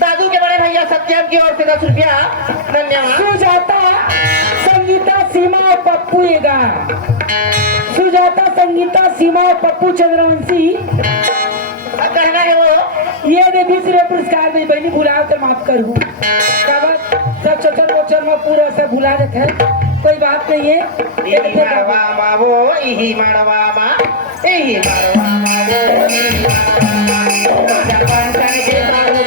दादू के बड़े भैया सत्यम की ओर से 10 रुपया धन्यवाद। सुजाता संगीता सीमा और पप्पू येगा। सुजाता संगीता सीमा और पप्पू चंद्रवंशी कहना है वो ये दे 20 रुपये पुरस्कार में बहनी भुलाओ तो माफ करूँ। सब चचर बोचर में पूरा सब भुला देते हैं, कोई बात नहीं है। यही मड़वा मावो यही मड़वा मा यही मड़वा मावो पंचन के दारू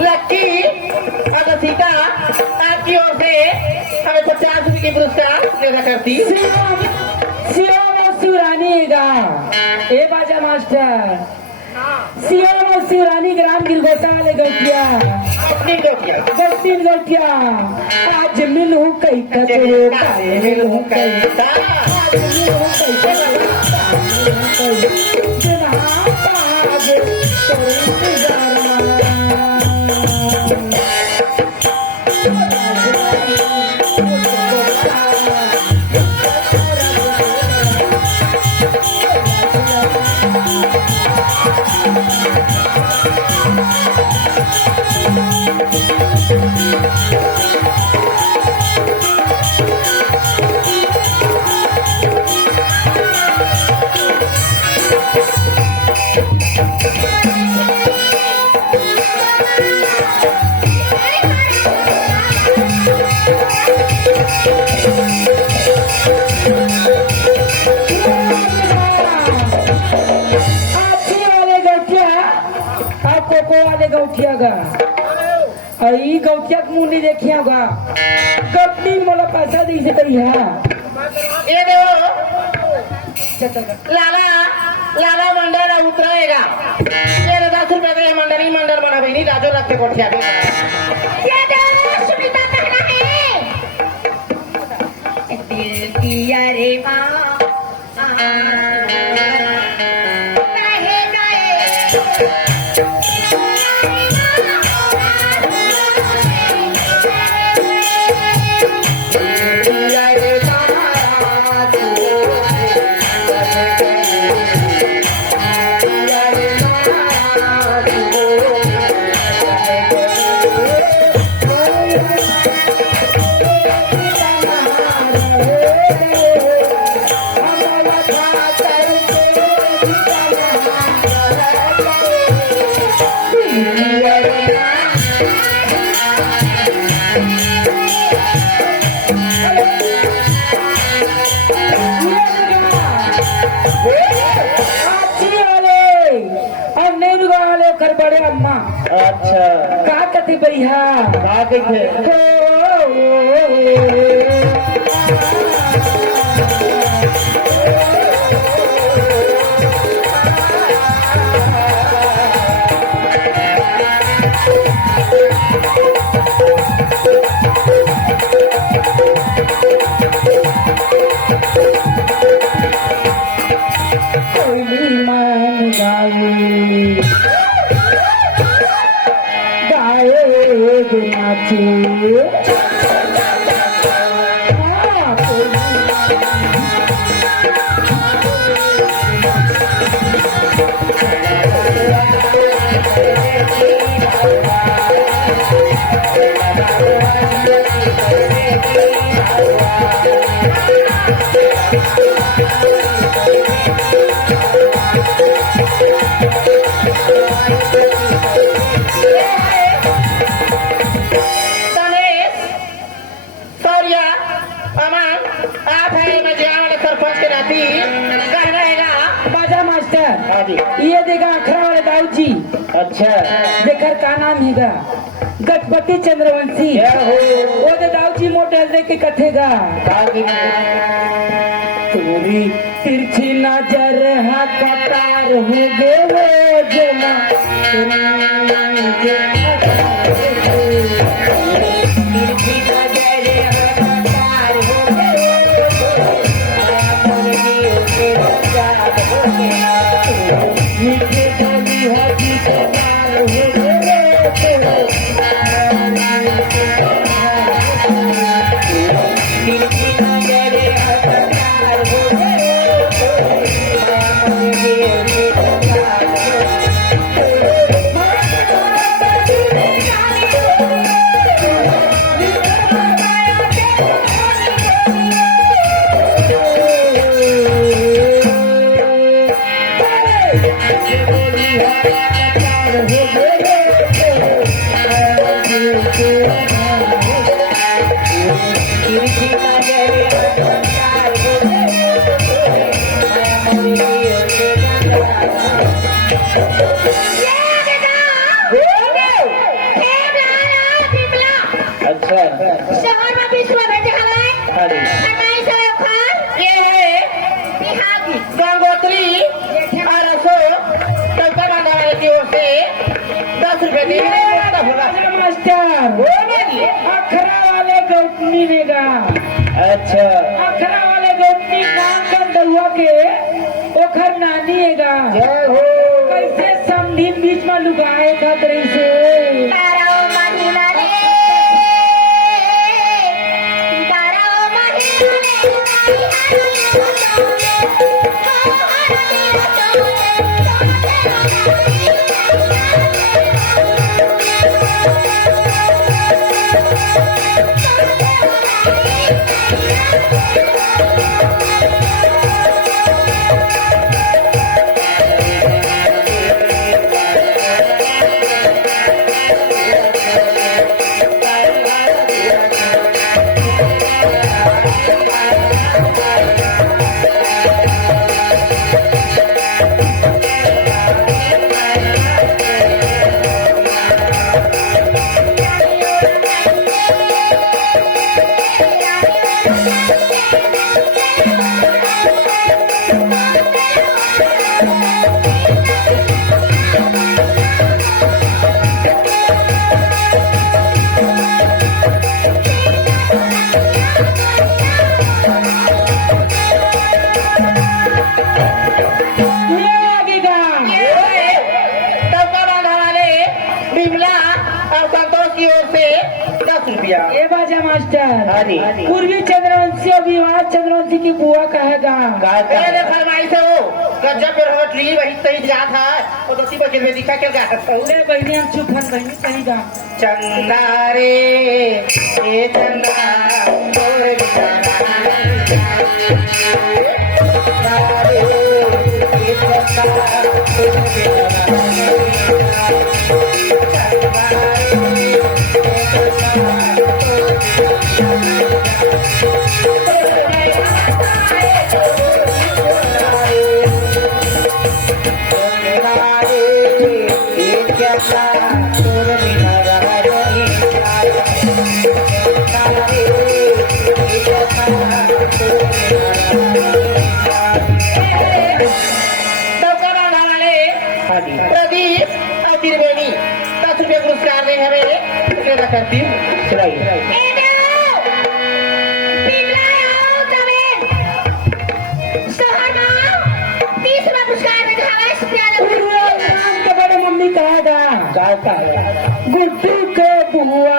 लक्की सीता आपकी ओर से हमें 50 रुपये की पुरस्कार देना करती। शिवम और शिवरानी ए बाजा मास्टर शिवम और शिवरानी ग्राम गिरगोटा वाले गलतिया गलतिया आज मिलूं कई मिलूं कई वाले गौठिया गा आई गौठिया मुंह नहीं देखिया गा कभी मोला पैसा दी से करी है ये देखो लाला लाला मंडल उतराएगा ये 10 रुपए का मंडली मंडल बना भाई नहीं राजो रखते कोठिया पे ये देखो सुनीता कहना है दिल की अरे माँ बड़े अम्मा अच्छा का कथी भैया का देखे मान गाए ये देगा अखरा वाले दाऊ जी। अच्छा देखकर का नाम हैगा गजपति चंद्रवंशी वो दे दाऊ जी मोटर दे के कथेगा तोरी तिरछी नजर है कतार हो गए जना तिरछी नजर है कतार हो गए मीठे गली हजी कतार हो गए तिरछी नजर है कतार हो अच्छा शहर में विश्व भेजे हवे अरे नहीं से खान ये बिहागी गंगोत्री और असो पैसा मांगा वाले की ओर से 10 रुपए दे देता होगा मास्टर अखरा वाले गौतमी ने गा अच्छा अखरा वाले गौतमी नाम का दहुआ के ओखर नानी है गा जय हो कैसे समधी बीच में लुगाए खतरे से तारा महीना रे तारा महीना ए बाजा मास्टर अरे पूर्वी चंद्रवंशी और विवाह चंद्रवंशी की बुआ कहेगा मेरे फरमाइश है वो जब फिर हट ली वही सही जा था वो तो सीबा के में दिखा के गा अरे बहनी हम चुप हन बहनी सही गा चंदा रे ए चंदा तोर बिना प्रदीप और त्रिवेणी 10 रुपये पुरस्कार दे हमें करती हूँ सुनाइए मम्मी कहेगा गाता गुड्डू के बुआ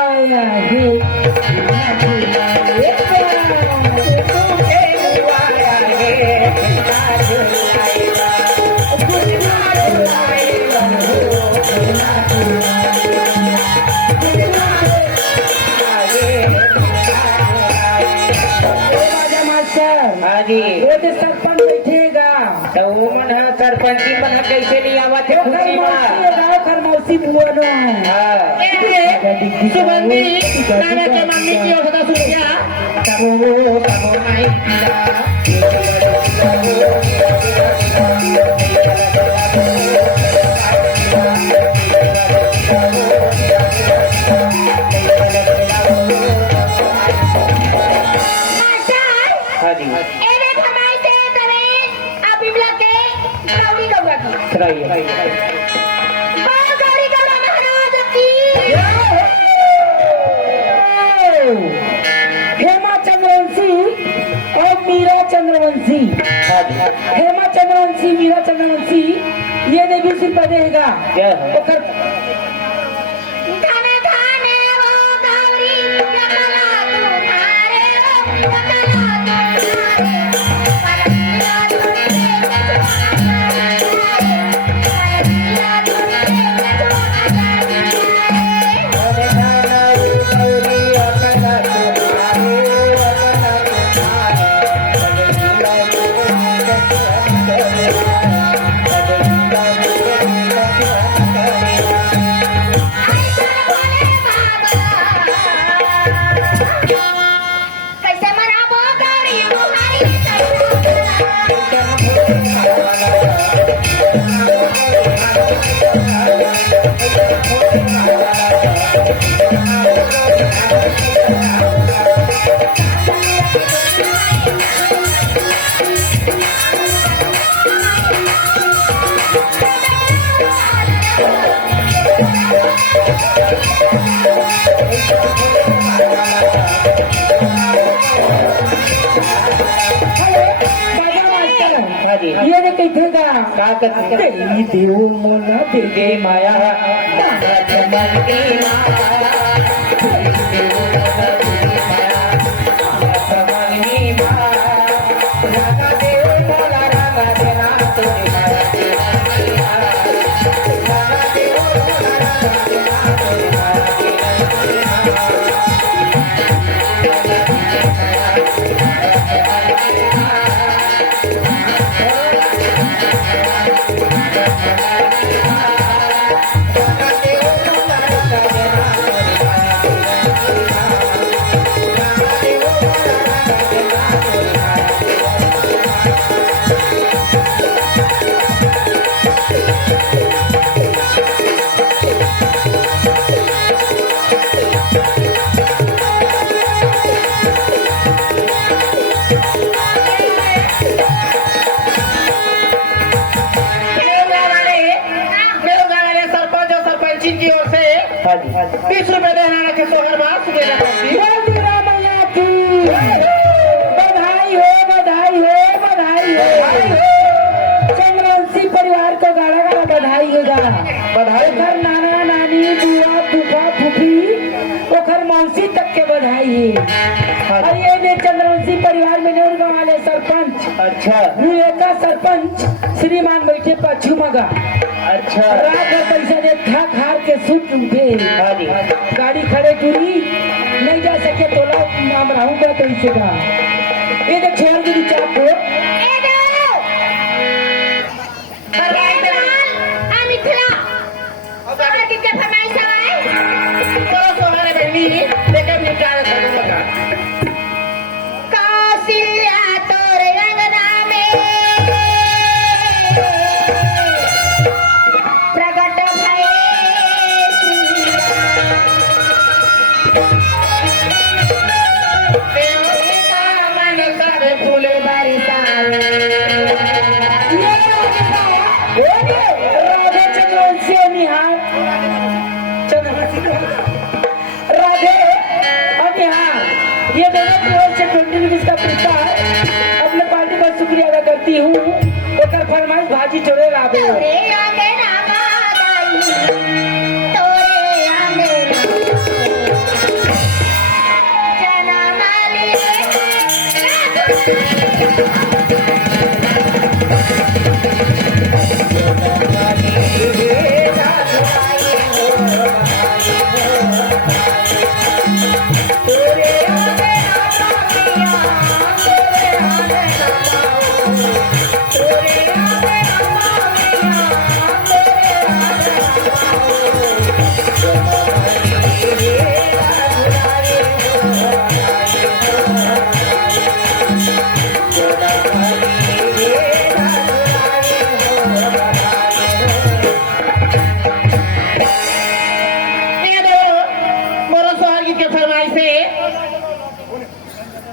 आगे वो तो सरपंच बैठेगा तो सरपंची मन कैसे नहीं आवत है खुशी में खरमौसी बुआ नो सुगंधी नाना के मम्मी की ओर 10 रुपया तबो तबो नहीं गाड़ी गड़ा महाराज की हेमा चंद्रवंशी और मीरा चंद्रवंशी। हेमा चंद्रवंशी मीरा चंद्रवंशी ये देवी सिर पर देगा ओकर धने धने वो गौरी कमला तुम्हारे वो कमला कैसे मनाबो गौरी ये ने कहते का देवी देव मोला दे माया की ओर से 20 रुपए देना के सोहर बात देना पड़ती मैया की बधाई हो बधाई हो बधाई हो चंद्रवंशी परिवार को गाड़ा गाड़ा बधाई हो गाड़ा बधाई घर नाना नानी बुआ फूफा फूफी ओखर मौसी तक के बधाई है और ये ने चंद्रवंशी परिवार में नौर गाँव वाले सरपंच अच्छा का सरपंच श्रीमान बैठे पछू मगा अच्छा रात भर पैसा दे थक हार के सुत उठे गाड़ी खड़े टूरी नहीं जा सके तोला नाम रहूंगा तो इसे का ये देख छोड़ दी चाप को ये दोनों से 20 रुपीज का पुरस्कार अपने पार्टी का शुक्रिया अदा करती हूँ ओकर फरमाइश भाजी चोरे लाबे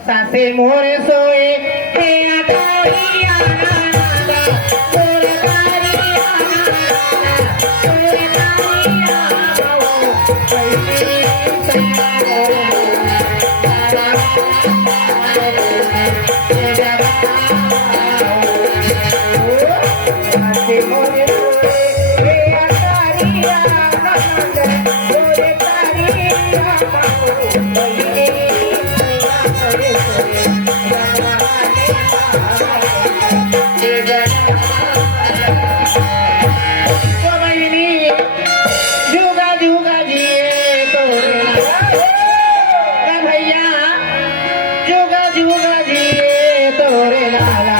सासे मोरे सोए ते अटारी आना मोरे तारी आना जुगा जुगा जिए तोरे का भैया जुगा जुगा जिए तोरे लाला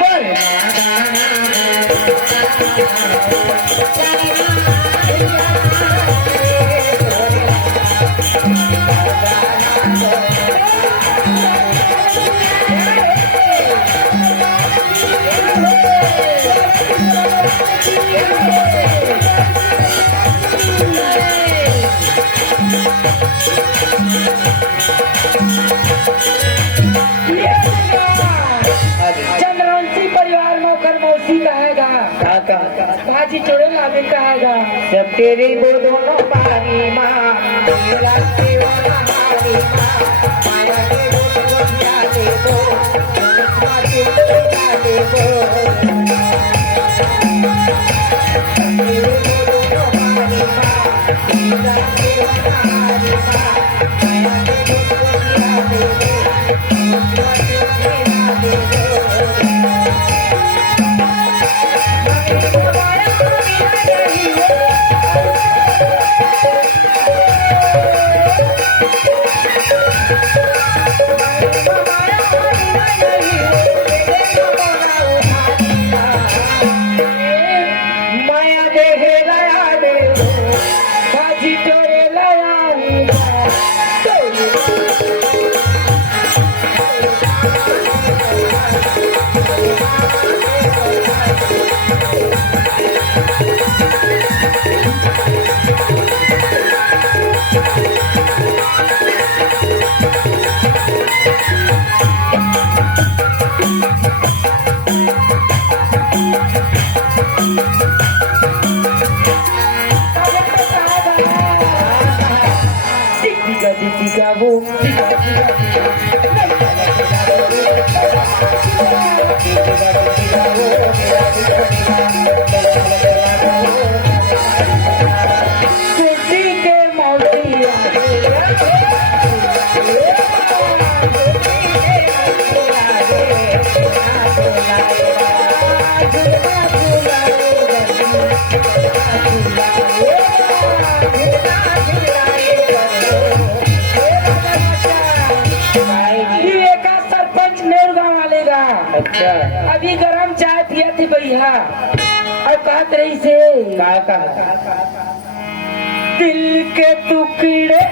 बोल चंद्रवंशी परिवार में ओकर मौसी कहेगा बाजी चोड़े लावे कहेगा सब तेरे वो दोनों पानी माँ मेरा सेवा हमारी माँ माया के गोट गोटिया दे दो माँ के गोटिया दे दो तेरे वो दोनों पानी माँ मेरा सेवा हमारी माँ माया के गोट गोटिया दे दो माँ के गोटिया दे दो माया देहे लया दे बाजी चोड़े लाया खुशी के मौलिया ये का सरपंच नेहरू गाँव वाले का अच्छा अभी गरम चाय पिया थी भैया और कहत रही से का दिल के टुकड़े